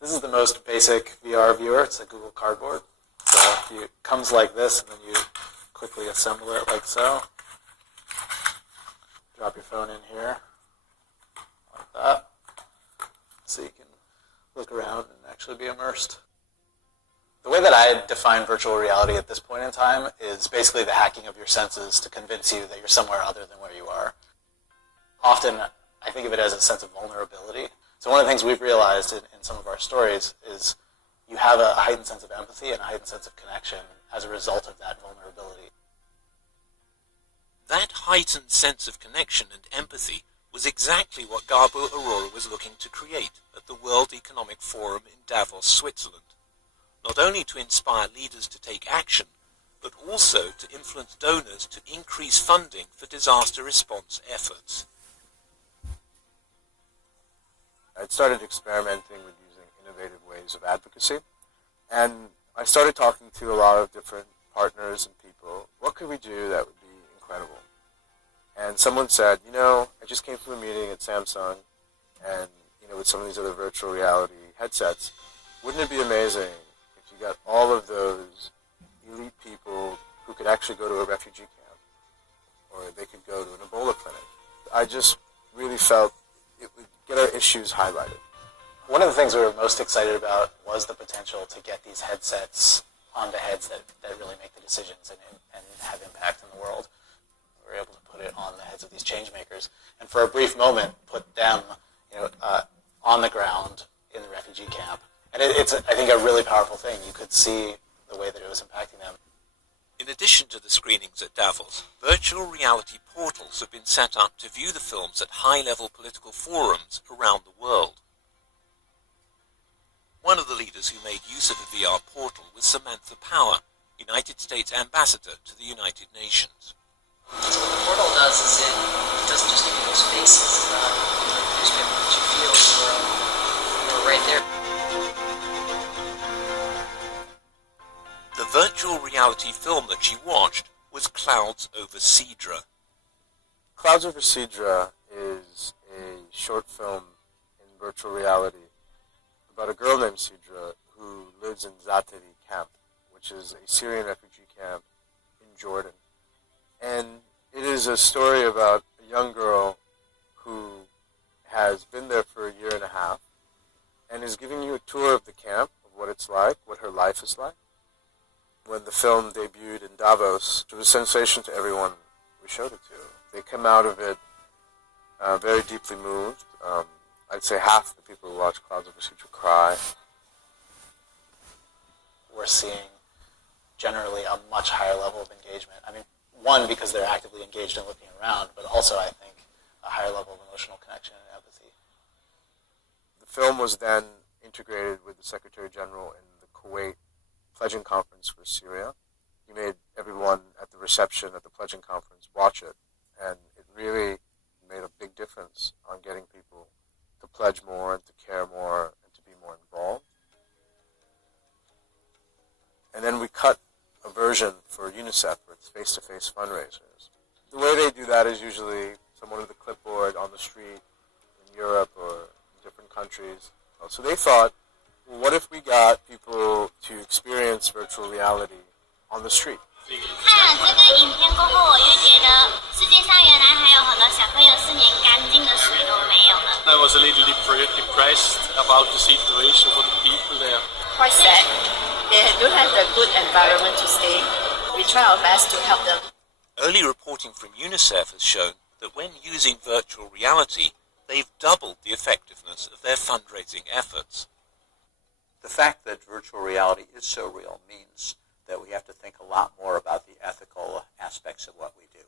This is the most basic VR viewer. It's a Google Cardboard. So it comes like this, and then you quickly assemble it like so. Drop your phone in here, like that, so you can look around and actually be immersed. The way that I define virtual reality at this point in time is basically the hacking of your senses to convince you that you're somewhere other than where you are. Often, I think of it as a sense of vulnerability. So one of the things we've realized in some of our stories is you have a heightened sense of empathy and a heightened sense of connection as a result of that vulnerability. That heightened sense of connection and empathy was exactly what Gabo Aurora was looking to create at the World Economic Forum in Davos, Switzerland. Not only to inspire leaders to take action, but also to influence donors to increase funding for disaster response efforts. I'd started experimenting with using innovative ways of advocacy, and I started talking to a lot of different partners and people. What could we do that would be incredible? And someone said, I just came from a meeting at Samsung, and with some of these other virtual reality headsets, wouldn't it be amazing if you got all of those elite people who could actually go to a refugee camp, or they could go to an Ebola clinic? I just really felt it would get our issues highlighted. One of the things we were most excited about was the potential to get these headsets onto heads that really make the decisions and have impact in the world. We were able to put it on the heads of these change makers, and for a brief moment put them on the ground in the refugee camp. And it's, I think, a really powerful thing. You could see the way that it was impacting them. In addition to the screenings at Davos, virtual reality portals have been set up to view the films at high-level political forums around the world. One of the leaders who made use of a VR portal was Samantha Power, United States Ambassador to the United Nations. So what the portal does is it doesn't just give you those faces, it just makes you feel you're right there. The virtual reality film that she watched was Clouds over Sidra. Clouds over Sidra is a short film in virtual reality about a girl named Sidra who lives in Zaatari camp, which is a Syrian refugee camp in Jordan. And it is a story about a young girl who has been there for a year and a half and is giving you a tour of the camp, of what it's like, what her life is like. When the film debuted in Davos, it was a sensation to everyone we showed it to. They come out of it very deeply moved. I'd say half the people who watch Clouds over Sidra cry. We're seeing generally a much higher level of engagement. I mean, one, because they're actively engaged in looking around, but also, I think, a higher level of emotional connection and empathy. The film was then integrated with the Secretary General in the Kuwait pledging conference for Syria. He made everyone at the reception at the pledging conference watch it, and it really made a big difference on getting people to pledge more and to care more and to be more involved. And then we cut a version for UNICEF for its face-to-face fundraisers. The way they do that is usually someone with a clipboard on the street in Europe or in different countries. So they thought, well, what if we got people to experience virtual reality on the street? 看了这个影片过后，我就觉得世界上原来还有很多小朋友是连干净的水都没有的。I was a little depressed about the situation for the people there. Quite sad. They don't have a good environment to stay. We try our best to help them. Early reporting from UNICEF has shown that when using virtual reality, they've doubled the effectiveness of their fundraising efforts. The fact that virtual reality is so real means that we have to think a lot more about the ethical aspects of what we do.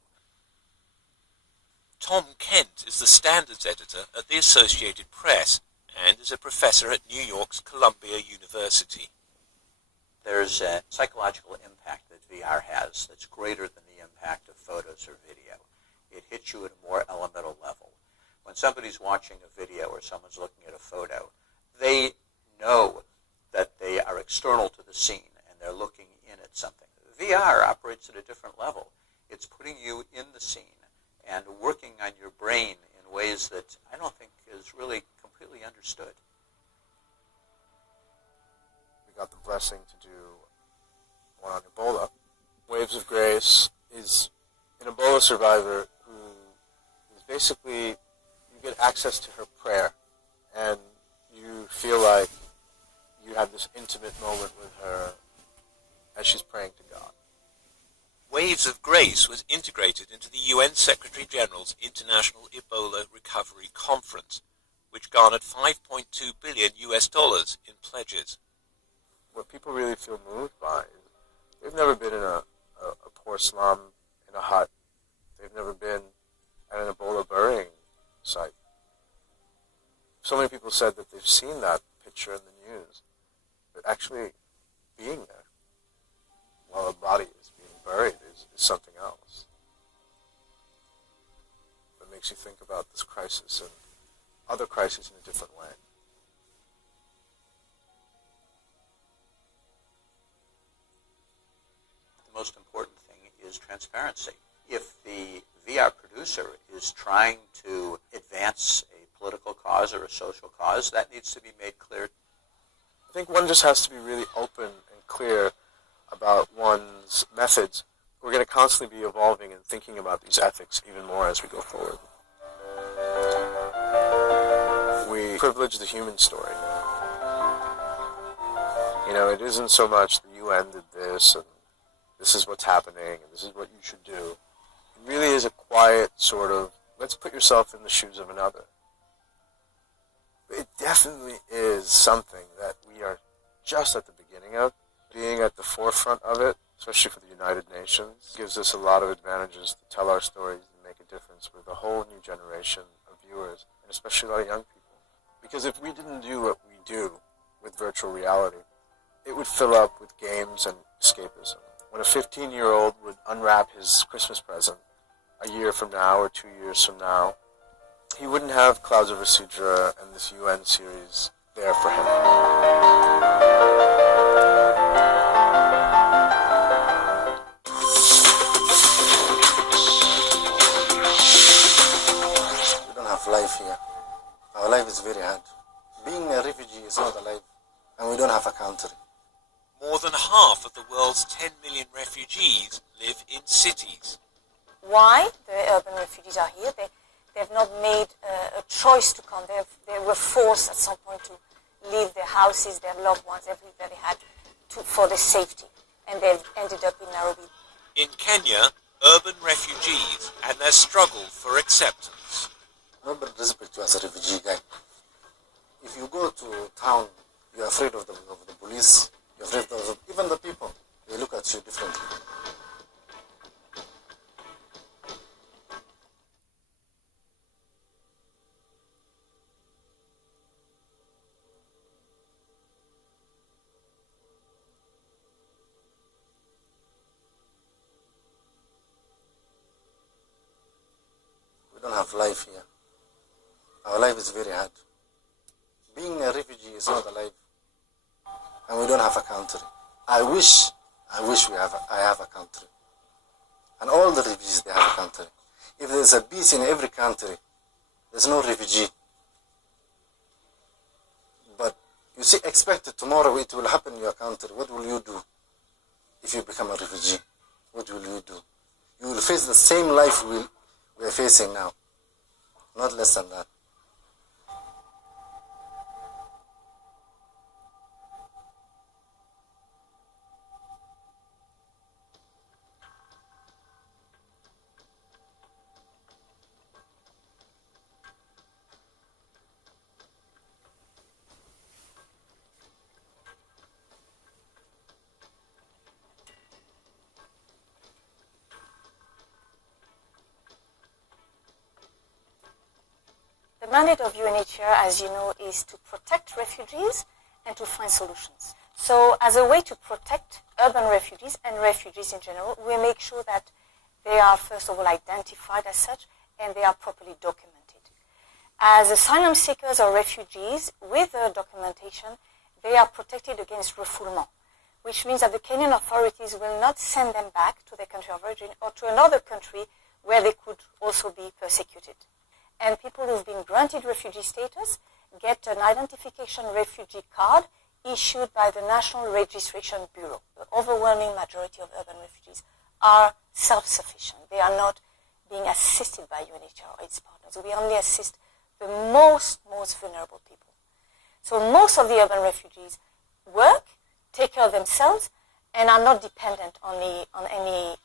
Tom Kent is the standards editor at the Associated Press and is a professor at New York's Columbia University. There's a psychological impact that VR has that's greater than the impact of photos or video. It hits you at a more elemental level. When somebody's watching a video or someone's looking at a photo, they know that they are external to the scene and they're looking in at something. VR operates at a different level. It's putting you in the scene and working on your brain in ways that I don't think is really completely understood. got the blessing to do one on Ebola. Waves of Grace is an Ebola survivor who is basically, you get access to her prayer, and you feel like you have this intimate moment with her as she's praying to God. Waves of Grace was integrated into the UN Secretary General's International Ebola Recovery Conference, which garnered $5.2 billion in pledges. What people really feel moved by is they've never been in a poor slum in a hut. They've never been at an Ebola burying site. So many people said that they've seen that picture in the news, but actually being there while a body is being buried is something else. It makes you think about this crisis and other crises in a different way. The most important thing is transparency. If the VR producer is trying to advance a political cause or a social cause, that needs to be made clear. I think one just has to be really open and clear about one's methods. We're going to constantly be evolving and thinking about these ethics even more as we go forward. We privilege the human story. You know, it isn't so much the UN did this and this is what's happening and this is what you should do. It really is a quiet sort of, let's put yourself in the shoes of another. But it definitely is something that we are just at the beginning of. Being at the forefront of it, especially for the United Nations, gives us a lot of advantages to tell our stories and make a difference with a whole new generation of viewers, and especially a lot of young people. Because if we didn't do what we do with virtual reality, it would fill up with games and escapism. When a 15-year-old would unwrap his Christmas present a year from now or 2 years from now, he wouldn't have Clouds over Sidra and this UN series there for him. Life here. Our life is very hard. Being a refugee is not a life, and we don't have a country. More than half of the world's 10 million refugees live in cities. Why the urban refugees are here? They've not made a choice to come. They were forced at some point to leave their houses, their loved ones, everything that they had for their safety, and they've ended up in Nairobi. In Kenya, urban refugees and their struggle for acceptance. Nobody respects you as a refugee guy. If you go to town, you're afraid of the police, you're afraid of even the people. They look at you differently. We don't have life here. Our life is very hard. Being a refugee is not a life, and we don't have a country. I wish I have a country, and all the refugees they have a country. If there's a peace in every country, there's no refugee. But you see, expect tomorrow it will happen in your country. What will you do if you become a refugee? What will you do? You will face the same life we are facing now, not less than that. The mandate of UNHCR, as you know, is to protect refugees and to find solutions. So as a way to protect urban refugees and refugees in general, we make sure that they are first of all identified as such and they are properly documented. As asylum seekers or refugees with their documentation, they are protected against refoulement, which means that the Kenyan authorities will not send them back to their country of origin or to another country where they could also be persecuted. And people who've been granted refugee status get an identification refugee card issued by the National Registration Bureau. The overwhelming majority of urban refugees are self-sufficient. They are not being assisted by UNHCR or its partners. We only assist the most vulnerable people. So most of the urban refugees work, take care of themselves, and are not dependent on any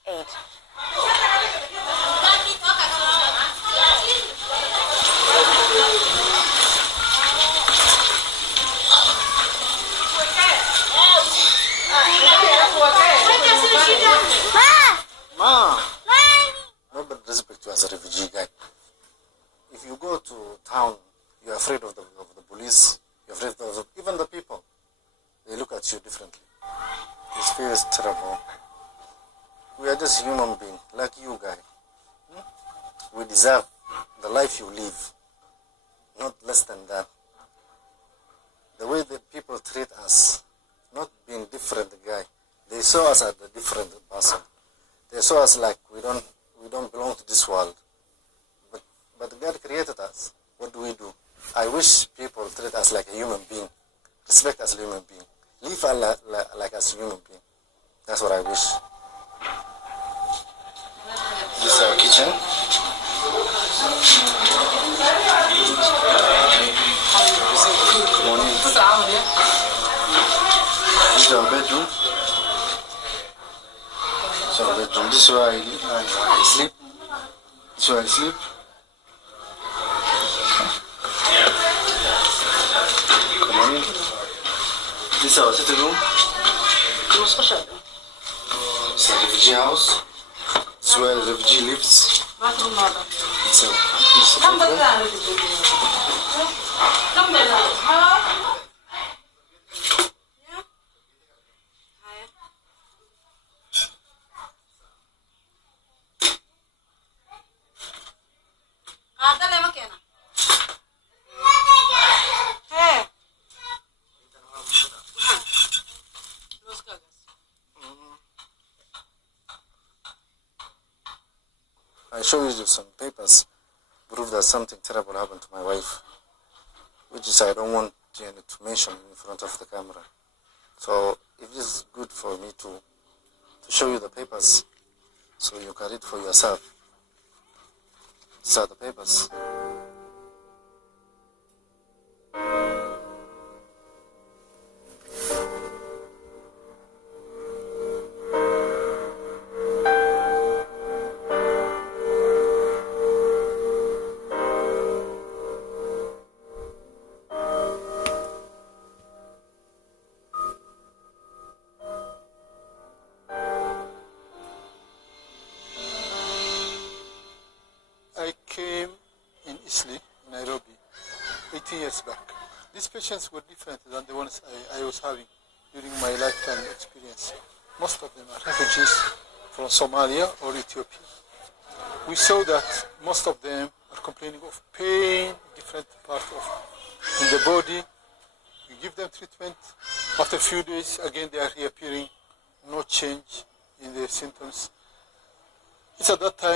aid. Ma! Nobody respects you as a refugee guy. If you go to town, you're afraid of the police, you're afraid of even the people. They look at you differently. This fear is terrible. We are just human beings, like you guy. We deserve the life you live, not less than that. The way that people treat us, not being different guy. They saw us as a different person. They saw us like we don't belong to this world. But God created us. What do? I wish people treat us like a human being, respect us as a human being, live like as a human being. That's what I wish. This is our kitchen. Come on in. This is our bedroom. This is our bedroom. This is where I sleep. This is where I sleep. Come on in. This is our sitting room. It's a refugee house. It's where the refugee lives. It's a I show you some papers prove that something terrible happened to my wife, which is I don't want to mention in front of the camera. So if this is good for me to show you the papers so you can read for yourself. These are the papers. I came in Isli, Nairobi, 18 years back. These patients were different than the ones I was having during my lifetime experience. Most of them are refugees from Somalia or Ethiopia. We saw that most of them are complaining of pain, different parts in the body. We give them treatment. After a few days, again they are reappearing, no change in their symptoms. It's at that time